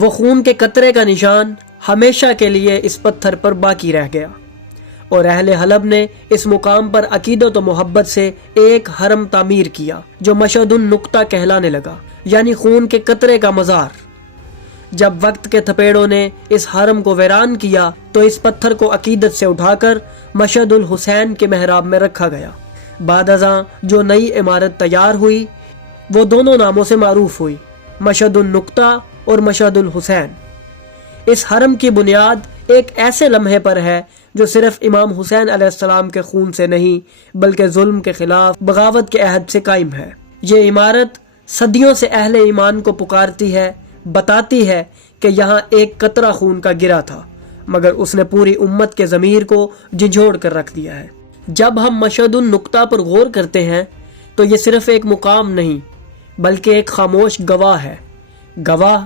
वो खून के कतरे का निशान हमेशा के लिए इस पत्थर पर बाकी रह गया और अहले हलब ने इस मुकाम पर अकीदत और मोहब्बत से एक हरम तामीर किया जो मशहदुन नुक्ता कहलाने लगा, यानी खून के कतरे का मज़ार। जब वक्त के थपेड़ों ने इस हरम को वीरान किया तो इस पत्थर को अकीदत से उठाकर मशहदुल हुसैन के महराब में रखा गया। बाद अज़ां जो नई इमारत तैयार हुई वो दोनों नामों से मारूफ हुई, मशहदुल नुक्ता और मशहदुल हुसैन। इस हरम की बुनियाद एक ऐसे लम्हे पर है जो सिर्फ इमाम हुसैन अलैहिस्सलाम के खून से नहीं बल्कि जुल्म के खिलाफ बगावत के अहद से कायम है। ये इमारत सदियों से अहले ईमान को पुकारती है, बताती है कि यहाँ एक कतरा खून का गिरा था मगर उसने पूरी उम्मत के ज़मीर को झिझोड़ कर रख दिया है। जब हम मशहदुन नुक्ता पर गौर करते हैं तो ये सिर्फ एक मुकाम नहीं बल्कि एक खामोश गवाह है, गवाह